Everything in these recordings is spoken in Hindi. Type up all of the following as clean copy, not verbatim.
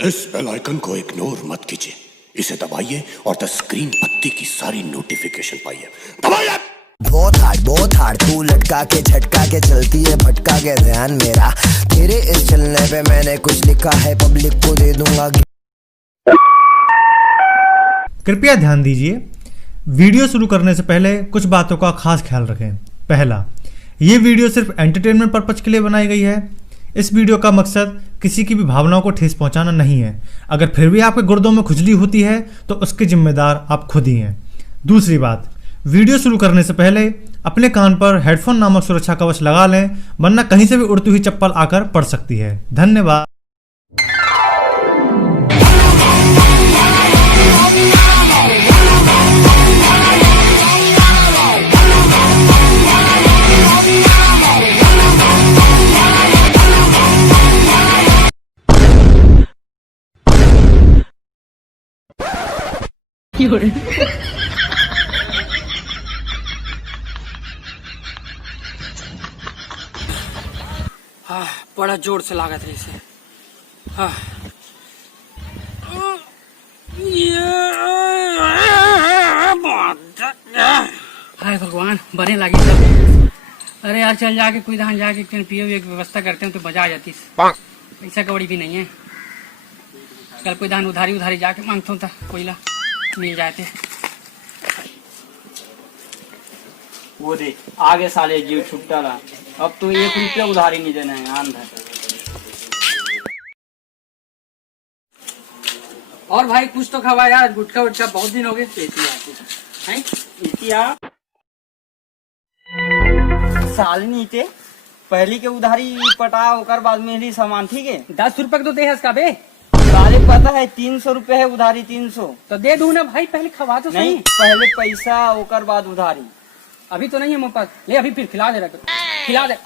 इस बेल आइकन को इग्नोर मत कीजिए, इसे दबाइए और द स्क्रीन पत्ती की सारी नोटिफिकेशन पाइए। दबाइए। बहुत हार्ड तू लटका के झटका के चलती है भटका के ध्यान मेरा तेरे इस चलने पे मैंने कुछ लिखा है पब्लिक को दे दूंगा। कृपया ध्यान दीजिए, वीडियो शुरू करने से पहले कुछ बातों का खास ख्याल रखें। पहला, ये वीडियो सिर्फ एंटरटेनमेंट पर्पज के लिए बनाई गई है। इस वीडियो का मकसद किसी की भी भावनाओं को ठेस पहुंचाना नहीं है। अगर फिर भी आपके गुर्दों में खुजली होती है तो उसके जिम्मेदार आप खुद ही हैं। दूसरी बात, वीडियो शुरू करने से पहले अपने कान पर हेडफोन नामक सुरक्षा कवच लगा लें, वरना कहीं से भी उड़ती हुई चप्पल आकर पड़ सकती है। धन्यवाद। हाँ, बड़ा जोर से लागत है इसे। हाँ। हाय भगवान, बने लगी सब। अरे यार चल जाके कोई धान जाके पियो की व्यवस्था करते हैं तो मजा आ जाती। पैसा कौड़ी भी नहीं है। कल कोई धान उधारी जाके मांगता हूँ था, कोयला मिल जाते। वो देख आगे साले जीव छुट्टा रहा। अब तो 1 रुपया उधारी नहीं देना है आंधा। और भाई कुछ तो खवा यार, गुटखा वुटखा बहुत दिन हो गए। साल नहीं थे पहली के उधारी पटा ओकर बाद मेरी सामान ठीक है। 10 रुपए तो दे है इसका बे। साले पता है 300 रुपए है उधारी 300। तो दे दूं ना भाई, पहले खवा तो नहीं, सही। पहले पैसा ओकर बाद उधारी। अभी तो नहीं है मेरे पास, ले अभी फिर खिला दे रहा, खिला दे।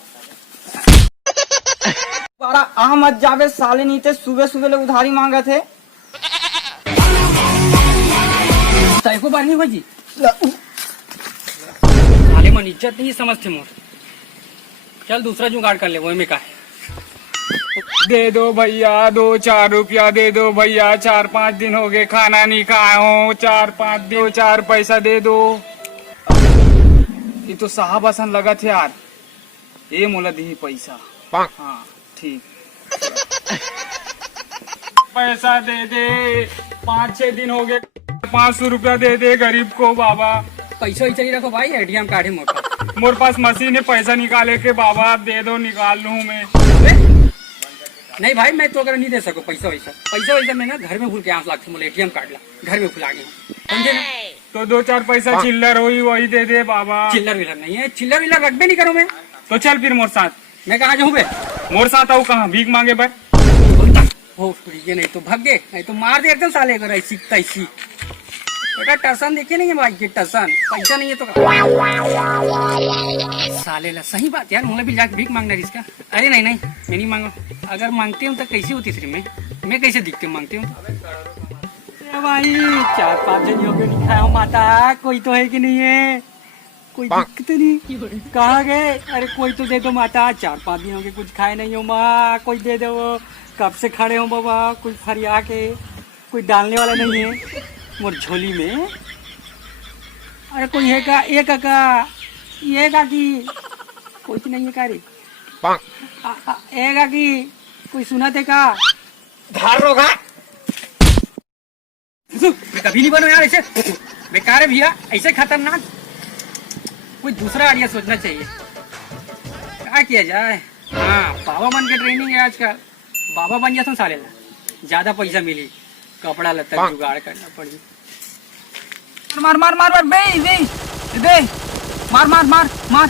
आ मत जावे साले नहीं थे, सुबह सुबह ले उधारी मांगा थे। एको बार नहीं हुआ जी। साले मन इज्जत नहीं समझते मोर। चल दूसरा जुगाड़ कर ले, वो में का है। दे दो भैया 2-4 रुपया दे दो भैया, 4-5 दिन हो गए खाना नहीं खाया हूँ। 4-5 दिन 4 पैसा दे दो। ये तो साहब आसन लगा थे यार। ये मोला दी पैसा। हाँ ठीक। पैसा दे दे, 5-6 दिन हो गए। 500 रुपया दे दे गरीब को बाबा। पैसा ही रखो भाई, एटीएम कार्ड है मोटा। मोर पास मशीन है पैसा निकाले के बाबा, दे दो निकाल लूँ मैं। नहीं भाई, मैं तो अगर नहीं दे सको पैसा वैसा मैं ना घर में भूल के आंख लागती। मोला एटीएम कार्ड ला घर में भुला गया, समझे ना। तो 2-4 पैसा चिल्लर हुई वही दे दे बाबा। चिल्लर विलर नहीं है, चिल्लर विलर रखबे नहीं करूँ मैं। तो चल फिर मोर साथ। मैं कहाँ जाऊँ बे? मोर साथ आओ कहाँ, भीख मांगे भाई। हो ये नहीं तो भाग गए, नहीं तो मार दे एकदम साले को। ऐसी तैसी बेटा टसन देखे नहीं है भाई, ये टसन पैसा नहीं है तो साले ला। सही बात यार, मुझे भी जाके भीख मांगना इसका। अरे नहीं मैं नहीं मांगू। अगर मांगती हूँ तो कैसी होती फिर मैं कैसे दिखती हूँ मांगती हूँ भाई। 4-5 जन योग नहीं खाया माता, कोई तो है कि नहीं है? कोई दिक्कत नहीं। कहाँ गए? अरे कोई तो दे दो माता, 4-5 दिन हो गए कुछ खाए नहीं हो माँ, कोई दे दो। कब से खड़े हो बाबा, कोई फरिया के कोई डालने वाला नहीं है मोर झोली में। अरे कोई है का? ये काका, ये काकी, कोई तो नहीं है का रे? ये काकी, कोई सुना थे का? धार रोगा कभी नहीं बनो यार ऐसे, बेकार है भैया, ऐसे खतरनाक। कोई दूसरा आइडिया सोचना चाहिए। क्या किया जाए? हाँ, बाबा बन के ट्रेनिंग है आजकल। बाबा बन जाता हूँ साले ला, ज्यादा पैसा मिली, कपड़ा लत्ता जुगाड़ करना पड़ी। मार मार मार मार बे बे बे मार मार मार मार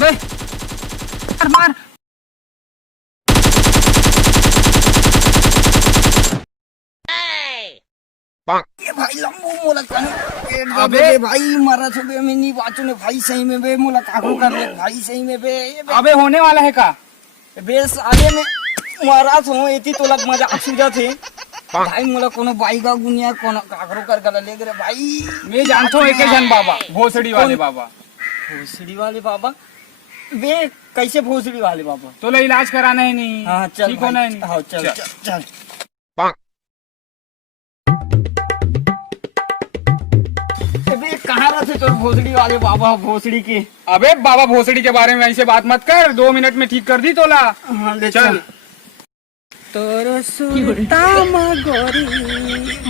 बे मार मार। ये भाई लंबू मोला अबे भाई मरा तो बे मैं नहीं बाचू ने भाई सही में बे मोला काकू कर ले भाई सही में बे। अबे होने वाला है का बे साले में मरा तो एती तो लग मजा सुजा थे भाई। मोला कोनो बाई का गुनिया कोनो काकरो कर गला ले रे भाई। मैं जानता हूँ एक जन बाबा, भोसड़ी वाले बाबा। भोसड़ी वाले बाबा बे कैसे भोसड़ी वाले बाबा? तो ले इलाज कराना है नहीं? हाँ चल ठीक होना है नहीं? हाँ चल चल चल। अबे कहाँ रहते तोर भोसड़ी वाले बाबा भोसड़ी के? अबे बाबा भोसड़ी के बारे में ऐसे बात मत कर, 2 मिनट में ठीक कर दी तोला। हाँ ले चल। तोर सुरता मगोरी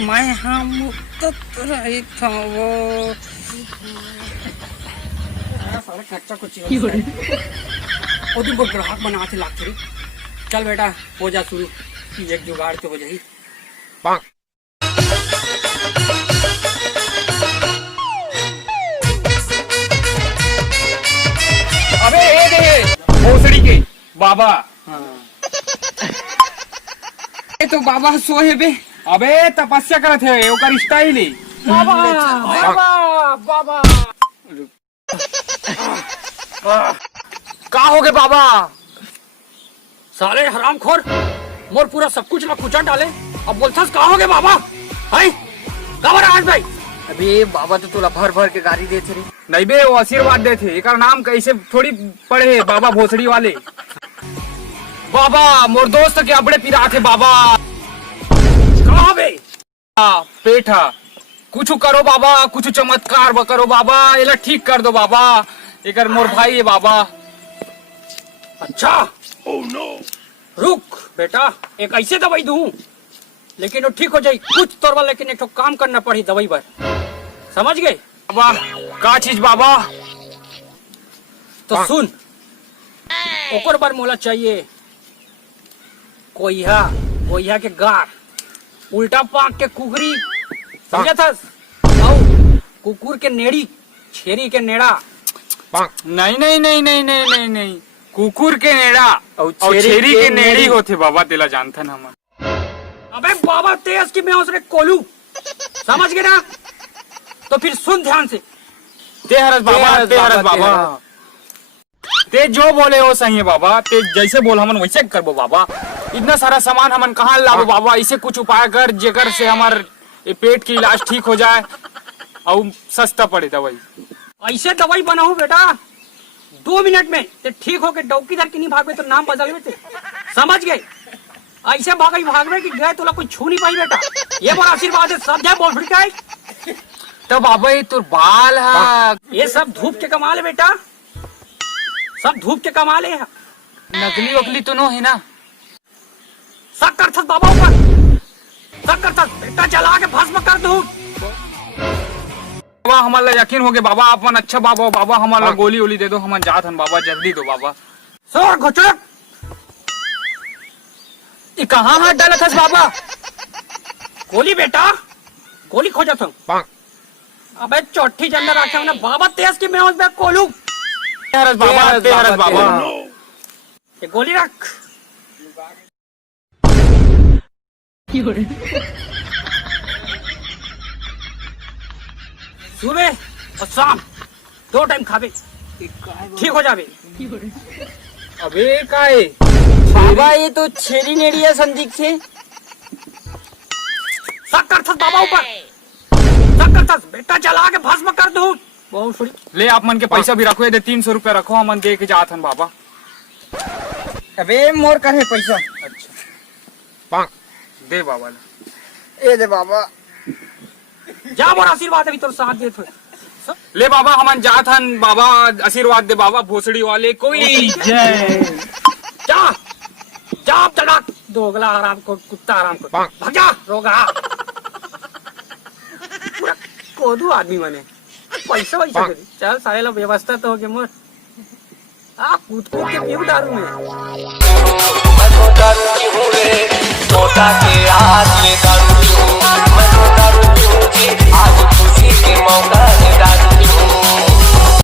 मैं हम मुक्त रही था वो सारा कच्चा कुछ वो ग्राहक बनाते लागते रे। चल बेटा हो जा शुरू, एक जुगाड़ तो हो जाही। अबे ये दे भोसड़ी के बाबा। ये तो बाबा सोए बे। अबे तपस्या करत है, ओकर स्टाइल है। बाबा बाबा बाबा का हो गए बाबा? साले हरामखोर मोर पूरा सब कुछ ना कुचल डाले, अब बोलथस कहाँ हो गए बाबा? है कबर आज भाई? अबे बाबा तो तोला भर भर के गाड़ी देते रे। नहीं बे, वो आशीर्वाद दे थे, एक नाम कैसे थोड़ी पड़े है बाबा भोसड़ी वाले। बाबा मोर दोस्त के अपने पिरा थे बाबा। कहाँ बे? पेठा कुछ करो बाबा, कुछ चमत्कार करो बाबा, ये ठीक कर दो बाबा, एक मोर भाई है बाबा। अच्छा रुक बेटा, एक ऐसे दवाई दूं लेकिन वो ठीक हो जाए कुछ तोरवा, लेकिन एक तो काम करना पड़ी दवाई पर, समझ गए? बाबा का चीज बाबा? तो सुन, ओकर बार मोला चाहिए कोइहा, कोइहा के गार, उल्टा पाक के कुकरी, समझा था? कुकुर के नेड़ी, छेरी के नेड़ा। नहीं नहीं नहीं नहीं नहीं नहीं नहीं, कुकुर के नेड़ा और छेरी के नेड़ी होते बाबा, तेला जानता ना हम। अबे बाबा तेज की मैं उसने कोलू, समझ गए ना? तो फिर सुन ध्यान से। ते हरस बाबा, ते हरस बाबा, ते जो बोले हो सही है बाबा, ते जैसे बोल हमन वैसे करबो बाबा। इतना सारा सामान हमन कहाँ लाबो बाबा, इसे कुछ उपाय कर जेकर से हमार पेट की इलाज ठीक हो जाए और सस्ता पड़े दवाई। ऐसे दवाई बनाऊ बेटा 2 मिनट में ते ठीक हो के डौकी धर के नहीं भागवे तो नाम बदल में, समझ गए? ऐसे भागवे कि गए तोला कोई छू नहीं पाई बेटा, ये बड़ा आशीर्वाद है, समझा? बोल का तो बाबा ये तो बाल है, ये सब धूप के कमाल है बेटा, सब धूप के कमाल है। नकली वकली तो नो है ना? सब कर बाबा ऊपर, सब कर बेटा, जला के भस्म कर दूं। बाबा हमारा यकीन हो गया बाबा, आप मन अच्छा बाबा, बाबा हमारा गोली ओली दे दो, हम जात हन बाबा, जल्दी दो बाबा। सर घोचड़क, ये कहाँ हाथ डाला था बाबा? गोली बेटा, गोली खोजा था। अबे चौथी जंदर रखे ना बाबा, तेज की मैं उस पे कोलू। हरस बाबा, ते हरस बाबा, ये गोली रख। सुबह और शाम 2 टाइम खावे, ठीक हो जावे। अबे काय बाबा ये तो छेरी नेड़िया संदिक से। शक्कर थस बाबा ऊपर, शक्कर थस बेटा, जला के भस्म कर दूं। बहुत थोड़ी ले, आप मन के पैसा भी रखो, दे 300 रुपया रखो, हमन दे के जात हन बाबा। अबे मोर करे पैसा। अच्छा दे बाबा, ए दे बाबा, जा मोर आशीर्वाद अभी तोर साथ दे थोड़े। ले बाबा हमन जात हन बाबा, आशीर्वाद दे बाबा भोसड़ी वाले कोई जय। जा जा चला, दोगला आराम को, कुत्ता आराम को, भाग जा रोगा। पूरा कोदू आदमी बने, पैसा वैसा करी। चल सारे लोग व्यवस्था तो हो गए मोर, कूद कूद के पीऊ दारू में।